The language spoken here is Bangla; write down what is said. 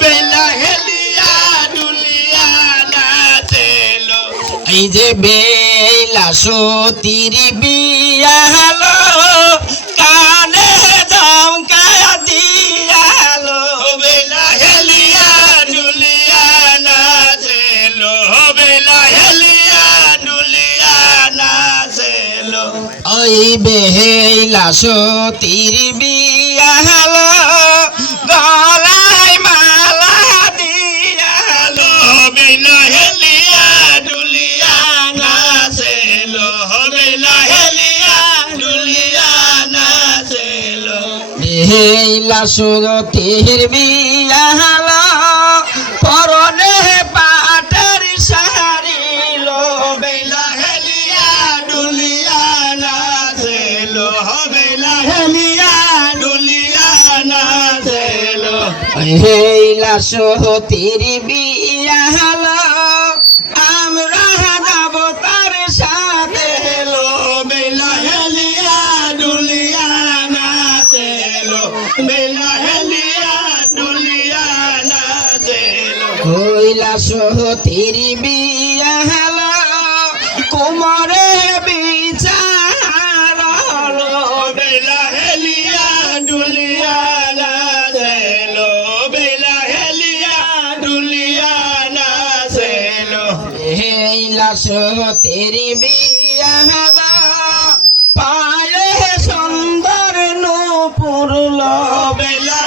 বেলা হেলিয়া ডুলিয়া নাচেলো এই যে বেলা সতীর বিয়া হলো কানে ধমকায়া দিয়ালো বেলা হেলিয়া ডুলিয়া নাচেলো বেলা হেলিয়া ডুলিয়া নাচেলো ওই বেলা সতীর বিয়া হলো গলায় মালা দিয়ালো বেলা হেলিয়া ডুলিয়া নাচেলো বেলা হেলিয়া ডুলিয়া নাচেলো বেলা সতীর বিয়া হলো পরনে পাটের শাড়ি লো বেলা হেলিয়া ডুলিয়া নাচেলো বেলা হেলিয়া ডুলিয়া নাচেলো বেলা সতীর বিয়া হলো আমরা যাব তার সাথে লো বেলা হেলিয়া ডুলিয়া নাচেলো বেলা হেলিয়া ডুলিয়া নাচেলো বেলা সতীর বিয়া হলো কোমরে বিচার হলো বেলা হেলিয়া ডুলিয়া নাচেলো বেলা হেলিয়া ডুলিয়া নাচেলো বেলা সতীর বিয়া হলো পায়ে সুন্দর নূপুর লো বেলা